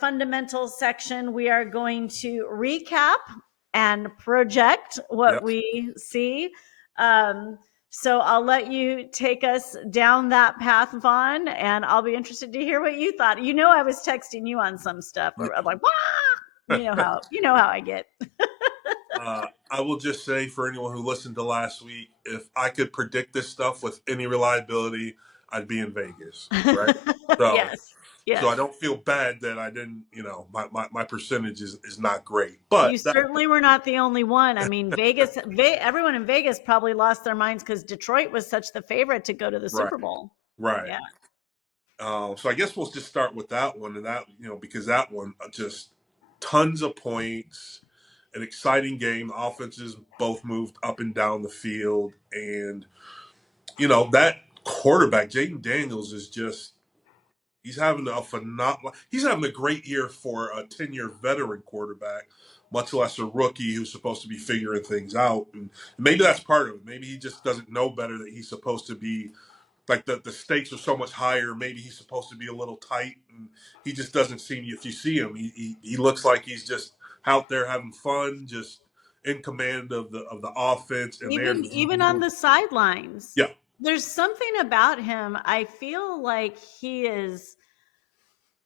fundamental section, we are going to recap and project what Yep. we see. Um, so I'll let you take us down that path, Vaughn, and I'll be interested to hear what you thought. You know, I was texting you on some stuff. I'm like, "Wah!" You know how I get. I will just say for anyone who listened to last week, if I could predict this stuff with any reliability, I'd be in Vegas, right? So, Yes, so I yes. don't feel bad that I didn't, my percentage is not great, but You that, certainly were not the only one. I mean, everyone in Vegas probably lost their minds because Detroit was such the favorite to go to the right, Super Bowl. right. Yeah. So I guess we'll just start with that one, and that because that one just tons of points, an exciting game. Offenses both moved up and down the field, and that quarterback Jaden Daniels is just he's having a phenomenal. He's having a great year for a 10-year veteran quarterback, much less a rookie who's supposed to be figuring things out. And maybe that's part of it. Maybe he just doesn't know better that he's supposed to be like the stakes are so much higher. Maybe he's supposed to be a little tight, and he just doesn't seem. If you see him, he looks like he's just out there having fun, just in command of the offense. And there's Even on the sidelines, yeah, there's something about him. I feel like he is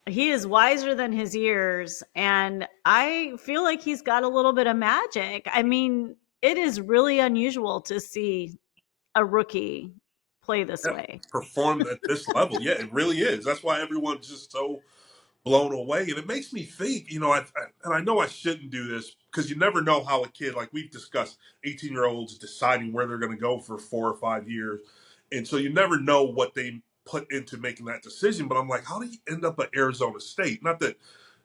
wiser than his years, and I feel like he's got a little bit of magic. I mean, it is really unusual to see a rookie play this yeah, way. perform at this level. Yeah, it really is. That's why everyone's just so blown away. And it makes me think, and I know I shouldn't do this because you never know how a kid, like we've discussed, 18-year-olds deciding where they're going to go for 4 or 5 years. And so you never know what they put into making that decision. But I'm like, how do you end up at Arizona State? Not that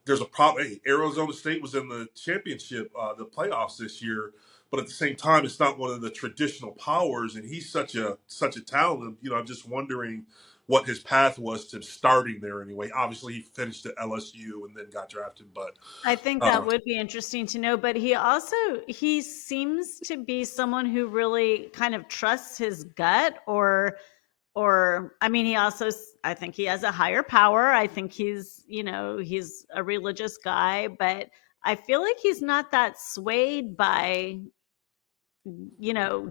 there's a problem. Hey, Arizona State was in the championship, the playoffs this year. But at the same time, it's not one of the traditional powers, and he's such a talent. I'm just wondering what his path was to starting there anyway. Obviously, he finished at LSU and then got drafted, but I think that uh, would be interesting to know, but he seems to be someone who really kind of trusts his gut, or I mean, I think he has a higher power. I think he's a religious guy, but I feel like he's not that swayed by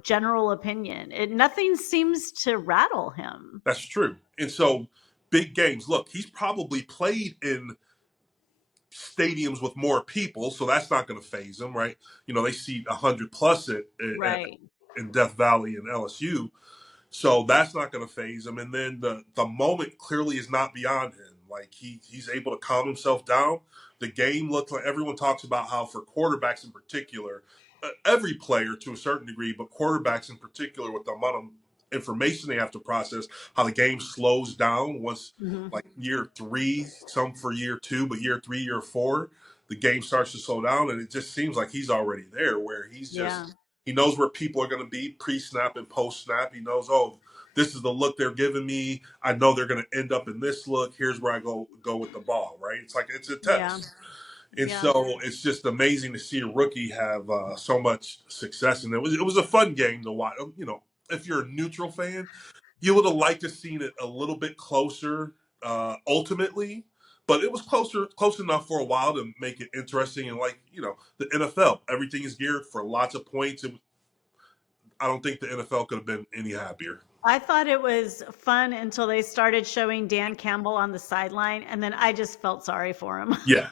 general opinion. Nothing seems to rattle him. that's true. And so, big games. Look, he's probably played in stadiums with more people, so that's not going to phase him, right? They seat 100 plus Right. in Death Valley and LSU. So that's not going to phase him. And then the moment clearly is not beyond him. Like he's able to calm himself down. The game looks like everyone talks about how for quarterbacks in particular, every player to a certain degree, but quarterbacks in particular with the amount of information they have to process, how the game slows down once Mhm. like year three, some for year two, but year three, year four, the game starts to slow down. And it just seems like he's already there where Yeah. he knows where people are going to be pre-snap and post-snap. He knows, oh, this is the look they're giving me. I know they're going to end up in this look. Here's where I go with the ball. Right? It's like it's a Yeah. test, and Yeah. so it's just amazing to see a rookie have so much success. And it was a fun game to watch. If you're a neutral fan, you would have liked to seen it a little bit closer ultimately, but it was close enough for a while to make it interesting. And like the NFL, everything is geared for lots of points. I don't think the NFL could have been any happier. I thought it was fun until they started showing Dan Campbell on the sideline, and then I just felt sorry for him. Yeah,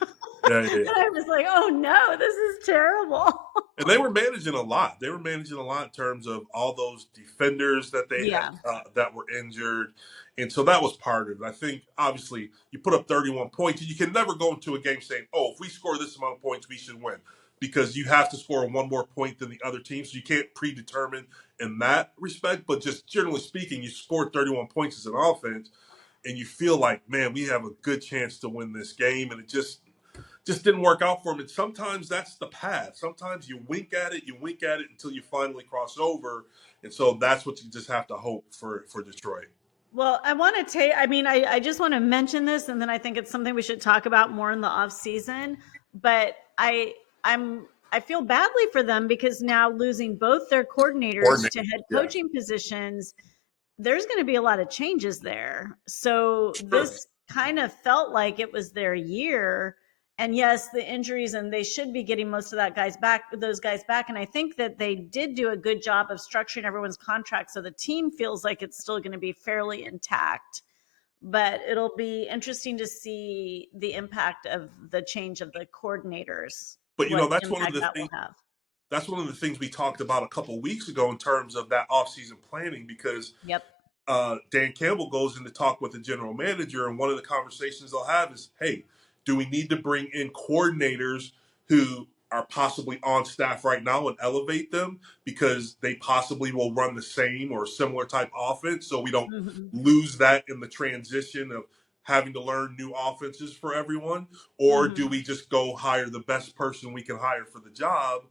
yeah, yeah, yeah. I was like, "Oh no, this is terrible." And they were managing a lot. They were managing a lot in terms of all those defenders that they had Yeah. that were injured, and so that was part of it. I think obviously you put up 31 points, and you can never go into a game saying, "Oh, if we score this amount of points, we should win," because you have to score one more point than the other team. So you can't predetermine in that respect. But just generally speaking, you scored 31 points as an offense, and you feel like, man, we have a good chance to win this game, and it just didn't work out for him. And sometimes that's the path. Sometimes you wink at it until you finally cross over. And so that's what you just have to hope for Detroit. Well, I want to take, I mean, I just want to mention this, and then I think it's something we should talk about more in the off season. But I feel badly for them because now losing both their coordinators to Coordinated. head Yeah. coaching positions, there's going to be a lot of changes there. So Sure. kind of felt like it was their year. And yes, the injuries, and they should be getting most of that guys back, those guys back. And I think that they did do a good job of structuring everyone's contract so the team feels like it's still going to be fairly intact. But it'll be interesting to see the impact of the change of the coordinators, But what that's one of impact the that things. will have. That's one of the things we talked about a couple weeks ago in terms of that offseason planning, because Yep. Dan Campbell goes in to talk with the general manager, and one of the conversations they'll have is, "Hey, do we need to bring in coordinators who are possibly on staff right now and elevate them because they possibly will run the same or similar type offense, so we don't Mm-hmm. lose that in the transition of having to learn new offenses for everyone? Or do Mm-hmm. we just go hire the best person we can hire for the job?"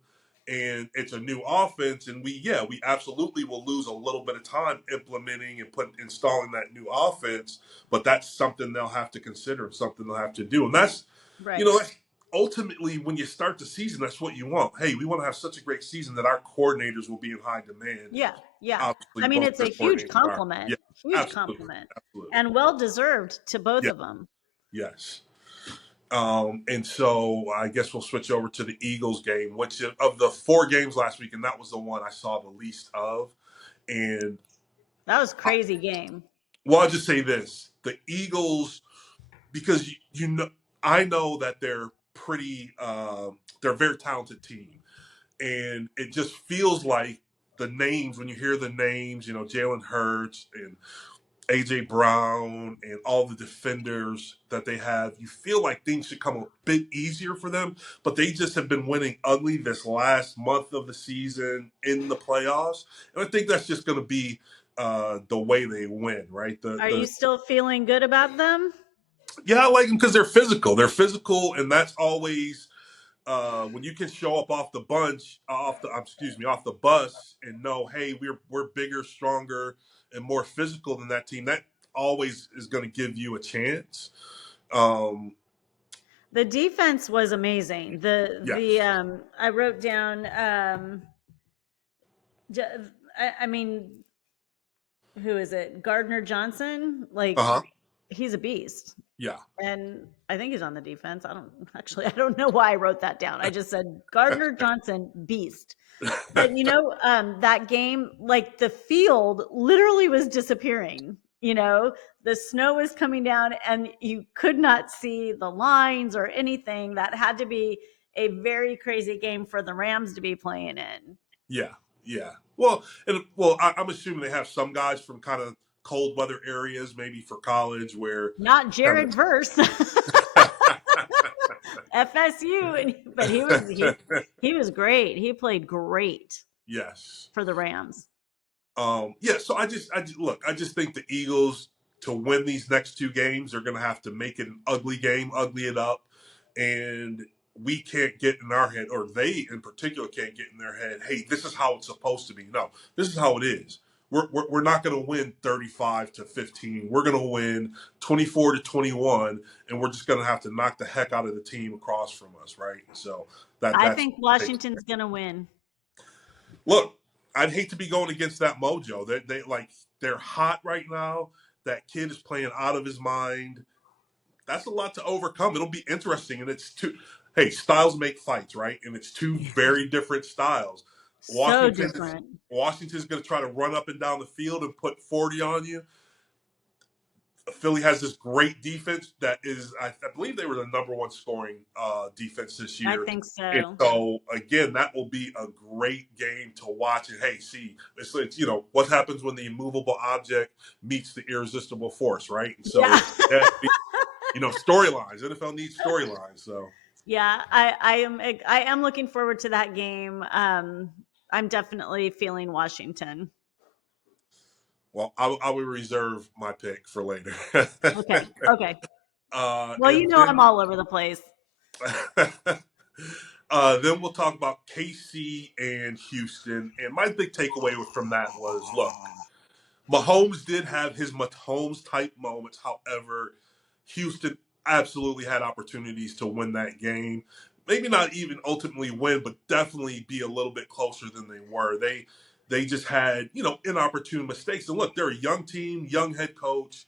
And it's a new offense, and we absolutely will lose a little bit of time implementing and installing that new offense, but that's something they'll have to consider, something they'll have to do. And that's you Right. know that's ultimately, when you start the season, that's what you want. Hey, we want to have such a great season that our coordinators will be in high demand. Yeah. Yeah. Obviously I mean, both it's a their huge coordinators are. compliment, Yeah, huge absolutely, compliment, absolutely. and well deserved to both Yeah, of them. yes. And so I guess we'll switch over to the Eagles game, which of the 4 games last week, and that was the one I saw the least of. And That was crazy game. well, I'll just say this: the Eagles, because I know that they're they're a very talented team, and it just feels like the names, when you hear the names, Jalen Hurts and AJ Brown and all the defenders that they have, you feel like things should come a bit easier for them, but they just have been winning ugly this last month of the season in the playoffs, and I think that's just going to be the way they win, right? Are you still feeling good about them? Yeah, I like them because they're physical. They're physical, and that's always when you can show up off the off the bus and know, hey, we're bigger, stronger, and more physical than that team. That always is going to give you a chance. Um, The defense was amazing. The yes. I wrote down I mean, who is it? Gardner Johnson? Uh Like, huh. he's a beast. Yeah. And I think he's on the defense. I don't know why I wrote that down. I just said Gardner Johnson, beast. But that game, like, the field literally was disappearing. The snow was coming down and you could not see the lines or anything. That had to be a very crazy game for the Rams to be playing in. Yeah. Yeah. I'm assuming they have some guys from kind of cold weather areas, maybe for college, where Not kind Jared Verse, of. FSU, but he was great. He played great Yes. for the Rams. Yeah, so I just think the Eagles, to win these next 2 games, are going to have to make it an ugly game, ugly it up, and we can't get in our head, or they in particular can't get in their head. Hey, this is how it's supposed to be. No, this is how it is. We're not going to win 35-15. We're going to win 24-21, and we're just going to have to knock the heck out of the team across from us, right? So I that's think Washington's going to win. look, I'd hate to be going against that mojo. They're hot right now. That kid is playing out of his mind. That's a lot to overcome. It'll be interesting, and it's two. Hey, styles make fights, right? And it's two very different styles. So Washington is different. Washington's going to try to run up and down the field and put 40 on you. Philly has this great defense that is, I believe they were the number one scoring defense this I year. think And so. so, again, that will be a great game to watch. And hey, see, it's what happens when the immovable object meets the irresistible force, right? And so, Yeah. storylines. NFL needs storylines. So, Yeah, I am looking forward to that game. I'm definitely feeling Washington. well, I will reserve my pick for later. Okay. Okay. Well, And I'm all over the place. then we'll talk about KC and Houston. And my big takeaway from that was, look, Mahomes did have his Mahomes type moments. However, Houston absolutely had opportunities to win that game. Maybe not even ultimately win, but definitely be a little bit closer than they were. They just had inopportune mistakes. And look, they're a young team, young head coach.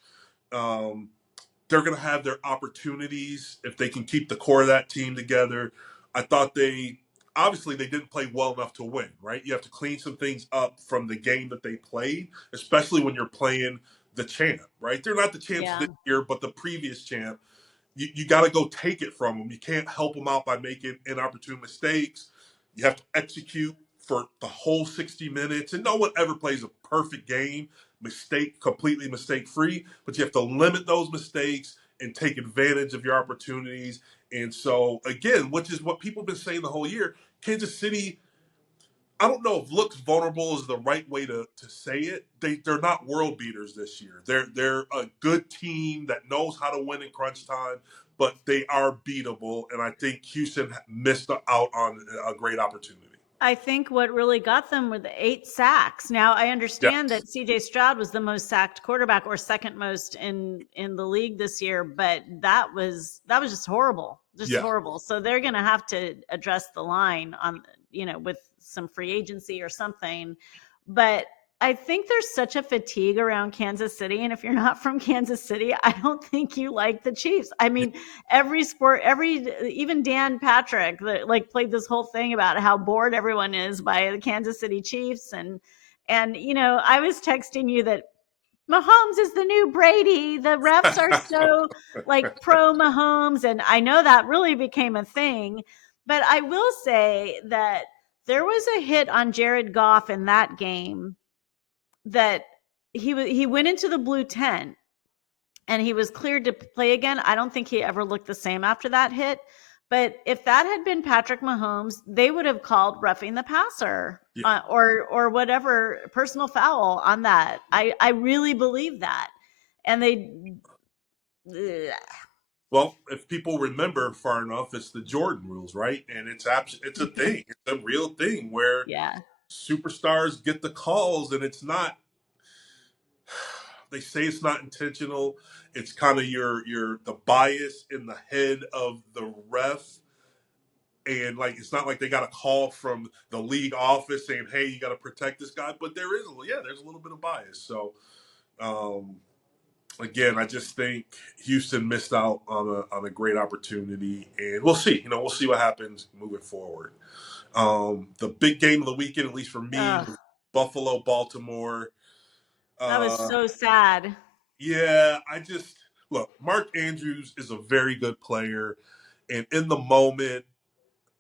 Um, they're going to have their opportunities if they can keep the core of that team together. I thought they obviously they didn't play well enough to win, right? You have to clean some things up from the game that they played, especially when you're playing the champ, right? They're not the champs Yeah. this year, but the previous champ. You got to go take it from them. You can't help them out by making inopportune mistakes. You have to execute for the whole 60 minutes. And no one ever plays a perfect game, completely mistake free, but you have to limit those mistakes and take advantage of your opportunities. And so, again, which is what people have been saying the whole year, Kansas City, I don't know if looks vulnerable is the right way to say it. They're not world beaters this year. They're a good team that knows how to win in crunch time, but they are beatable. And I think Houston missed out on a great opportunity. I think what really got them were the 8 sacks. Now I understand Yes. that CJ Stroud was the most sacked quarterback or second most in the league this year, but that was just horrible. Just Yeah. horrible. So they're going to have to address the line on, with some free agency or something. But I think there's such a fatigue around Kansas City, and if you're not from Kansas City, I don't think you like the Chiefs. I mean, every sport, every even Dan Patrick that like played this whole thing about how bored everyone is by the Kansas City Chiefs, and I was texting you that Mahomes is the new Brady. The refs are so like pro Mahomes, and I know that really became a thing. But I will say that there was a hit on Jared Goff in that game that he went into the blue tent and he was cleared to play again. I don't think he ever looked the same after that hit. But if that had been Patrick Mahomes, they would have called roughing the passer, Yeah. or whatever personal foul on that. I really believe that, and they, ugh, Well, if people remember far enough, it's the Jordan rules, right? And it's a thing. It's a real thing where yeah, superstars get the calls, and it's not. They say it's not intentional. It's kind of your the bias in the head of the ref, and like it's not like they got a call from the league office saying, "Hey, you got to protect this guy." But there's a little bit of bias. So um, again, I just think Houston missed out on a great opportunity, and we'll see. We'll see what happens moving forward. The big game of the weekend, at least for me, ugh, was Buffalo, Baltimore. that was Uh, so sad. yeah, I just look. Mark Andrews is a very good player, and in the moment,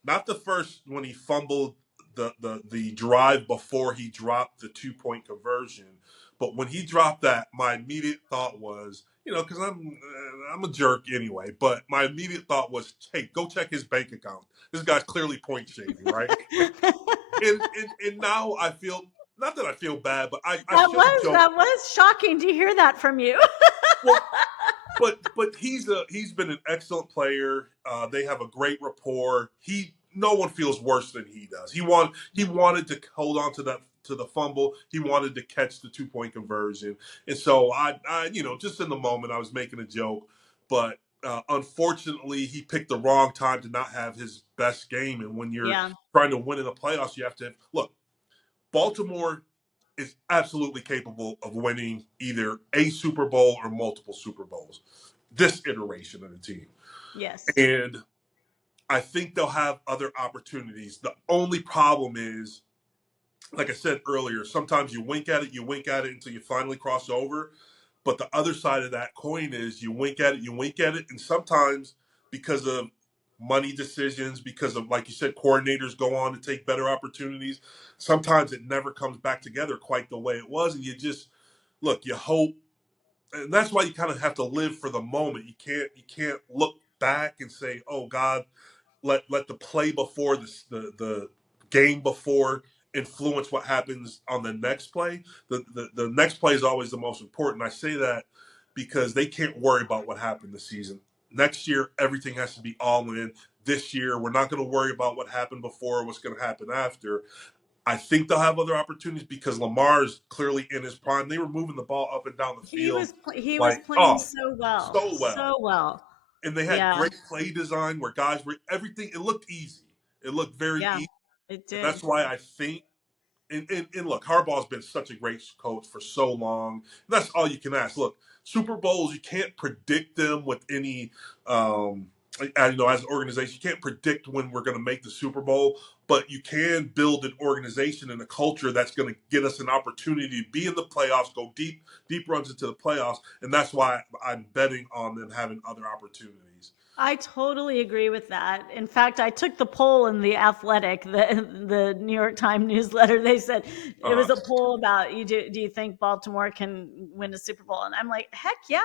not the first when he fumbled the drive before he dropped the 2 point conversion, but when he dropped that, my immediate thought was, because I'm a jerk anyway, but my immediate thought was, hey, go check his bank account. This guy's clearly point shaving, right? And now I feel not that I feel bad, but I That should was joke. that was shocking to hear that from you. Well, but he's been an excellent player. They have a great rapport. No one feels worse than he does. He wanted to hold on to the fumble. He wanted to catch the 2 point conversion. And so I just in the moment I was making a joke, but unfortunately he picked the wrong time to not have his best game. And when you're Yeah, trying to win in the playoffs, you have to look. Baltimore is absolutely capable of winning either a Super Bowl or multiple Super Bowls. This iteration of the team. yes, And I think they'll have other opportunities. The only problem is, like I said earlier, sometimes you wink at it until you finally cross over. But the other side of that coin is you wink at it, and sometimes because of money decisions, because of like you said, coordinators go on to take better opportunities. Sometimes it never comes back together quite the way it was, and you just look. You hope, and that's why you kind of have to live for the moment. You can't look back and say, "Oh God, let the play before the game before influence what happens on the next play. The next play is always the most important. I say that because they can't worry about what happened this season. Next year, everything has to be all in. This year, we're not going to worry about what happened before, what's going to happen after. I think they'll have other opportunities because Lamar is clearly in his prime. They were moving the ball up and down the field he was like, playing oh, so well, so well, so well. and they had Yeah, great play design where guys were everything. It looked easy. It looked very yeah, easy, it and that's did. why I think and look, Harbaugh's been such a great coach for so long. That's all you can ask. Look, Super Bowls, you can't predict them with any, as an organization, you can't predict when we're going to make the Super Bowl, but you can build an organization and a culture that's going to get us an opportunity to be in the playoffs, go deep runs into the playoffs, and that's why I'm betting on them having other opportunities. I totally agree with that. In fact, I took the poll in the Athletic, the New York Times newsletter. They said it Uh, was a poll about do you think Baltimore can win a Super Bowl? And I'm like, heck yeah,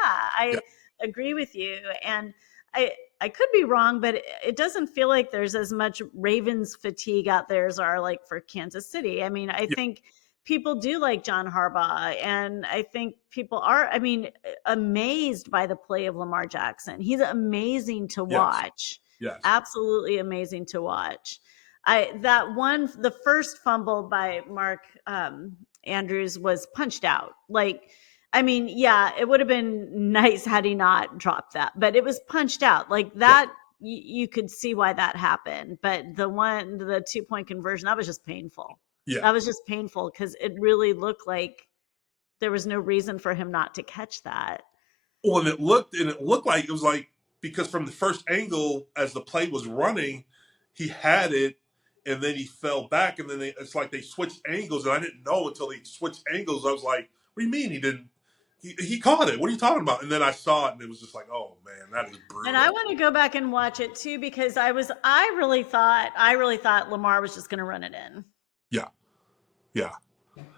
yeah, I agree with you. And I could be wrong, but it doesn't feel like there's as much Ravens fatigue out there as are like for Kansas City. I mean, I yeah, think people do like John Harbaugh, and I think people are, I mean, amazed by the play of Lamar Jackson. He's amazing to yes, watch. yes, Absolutely amazing to watch. I that one the first fumble by Mark Andrews was punched out. Like, I mean, yeah, it would have been nice had he not dropped that, but it was punched out. Like yeah, that you could see why that happened. But the 2 point conversion, that was just painful. yeah. That was just painful because it really looked like there was no reason for him not to catch that. Well, and it looked like it was like because from the first angle as the play was running, he had it, and then he fell back, and then it's like they switched angles, and I didn't know until they switched angles. I was like, "What do you mean he didn't? He caught it. What are you talking about?" And then I saw it, and it was just like, "Oh man, that is And I brutal." want to go back and watch it too because I really thought Lamar was just going to run it in, Yeah, yeah.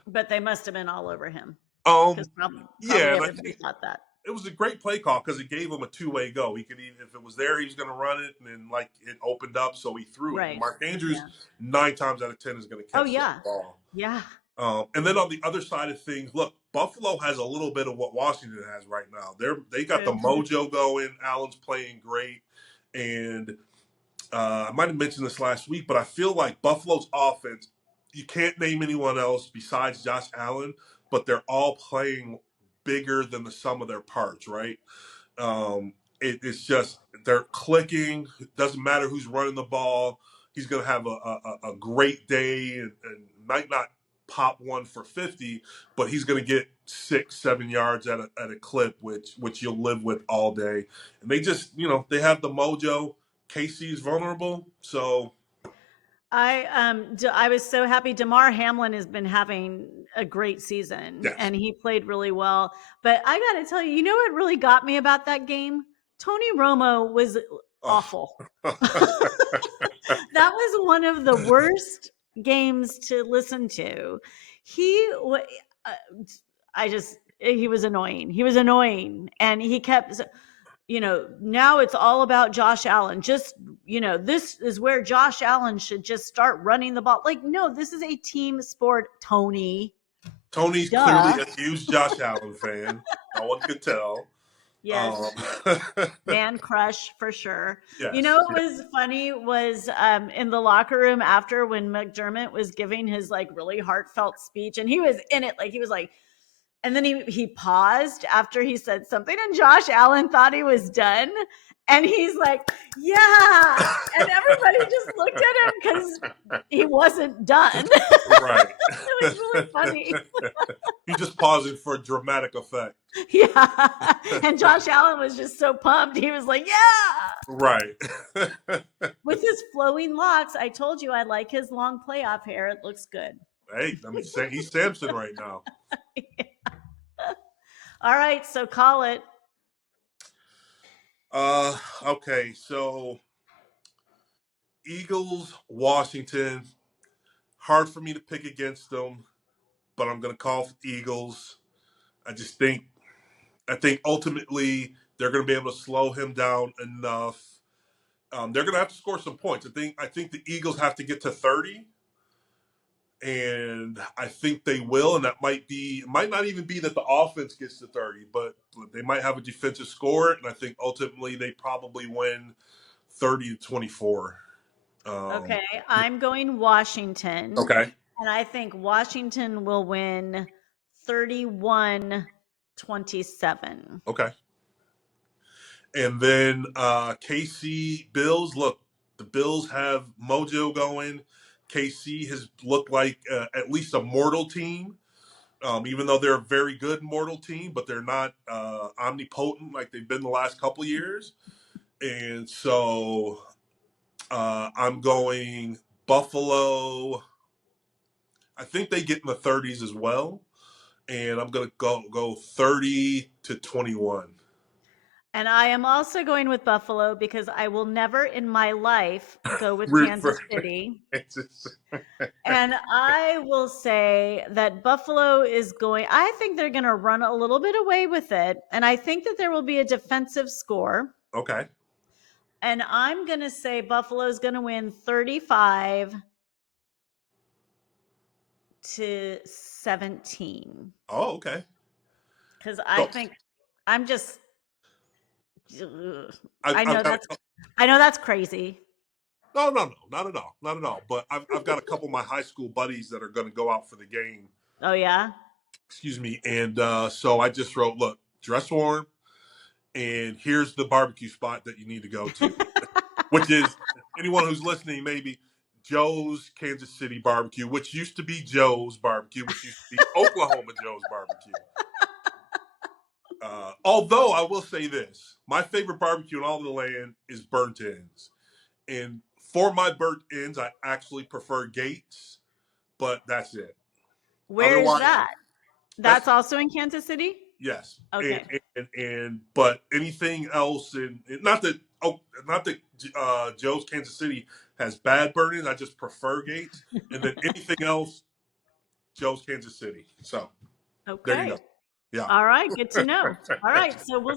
but they must have been all over him because Um, yeah, probably and I everybody think thought that. it was a great play call because it gave him a two-way go. He could even, if it was there, he was going to run it, and then like it opened up, so he threw it. And Right. Mark Andrews, Yeah. 9 times out of 10, is going to Oh catch that yeah. ball. Yeah. And then on the other side of things, look, Buffalo has a little bit of what Washington has right now. They got the True. mojo going. Allen's playing great, and I might have mentioned this last week, but I feel like Buffalo's offense. You can't name anyone else besides Josh Allen, but they're all playing bigger than the sum of their parts, right? It's just they're clicking. It doesn't matter who's running the ball. He's going to have a great day and might not pop one for 50, but he's going to get 6-7 yards at a clip, which you'll live with all day. And they just they have the mojo. KC is vulnerable, so I was so happy. Damar Hamlin has been having a great season yes. and he played really well. But I got to tell you, you know what really got me about that game? Tony Romo was Oh. awful. That was one of the worst games to listen to. He, uh, I just, he was annoying. He was annoying, and he kept, now it's all about Josh Allen. Just, this is where Josh Allen should just start running the ball. Like, no, this is a team sport, Tony. Tony's clearly Duh. a huge Josh Allen fan. No one could tell. Um, Yes. Man crush for sure. You know yes. what was funny was in the locker room after when McDermott was giving his like really heartfelt speech and he was in it like he was like and then he paused after he said something and Josh Allen thought he was done and he's like, "Yeah." And everybody just looked at him cuz he wasn't done. Right. It was really funny. You just pausing for dramatic effect. Yeah. And Josh Allen was just so pumped. He was like, "Yeah." Right. With his flowing locks, I told you I like his long playoff hair. It looks good. Hey, I mean, he's Samson right now. All right, so call it. Okay, so Eagles, Washington. Hard for me to pick against them, but I'm going to call for Eagles. I just think, I think ultimately they're going to be able to slow him down enough. They're going to have to score some points. I think the Eagles have to get to 30, and I think they will. And that might not even be that the offense gets to 30, but they might have a defensive score. And I think ultimately they probably win 30-24. Um, Okay, I'm going Washington, okay, and I think Washington will win 31-27. okay. And then KC Bills. Look, the Bills have mojo going. KC has looked like at least a mortal team. Even though they're a very good mortal team, but they're not omnipotent like they've been the last couple years. And so I'm going Buffalo. I think they get in the 30s as well, and I'm gonna go 30-21. And I am also going with Buffalo because I will never in my life go with Root for Kansas City. Kansas. And I will say that Buffalo is going, I think they're going to run a little bit away with it. And I think that there will be a defensive score. Okay. And I'm going to say Buffalo is going to win 35-17. Oh, okay. Because I So think I'm just, ugh, I've got I know that's crazy. no, not at all, not at all. But I've got a couple of my high school buddies that are going to go out for the game. Oh, yeah. Excuse me, and so I just wrote, look, dress warm, and here's the barbecue spot that you need to go to, which is anyone who's listening, maybe Joe's Kansas City Barbecue, which used to be Joe's Barbecue, which used to be Oklahoma Joe's Barbecue. Although I will say this, my favorite barbecue in all of the land is burnt ends. And for my burnt ends, I actually prefer Gates, but that's it. Where is Otherwise, that? that's That's also in Kansas City? yes. And Okay. but anything else, and not that Joe's Kansas City has bad burnt ends. I just prefer Gates, and then anything else, Joe's Kansas City. So there you go. Okay. Yeah. All right. Good to know. All right. So we'll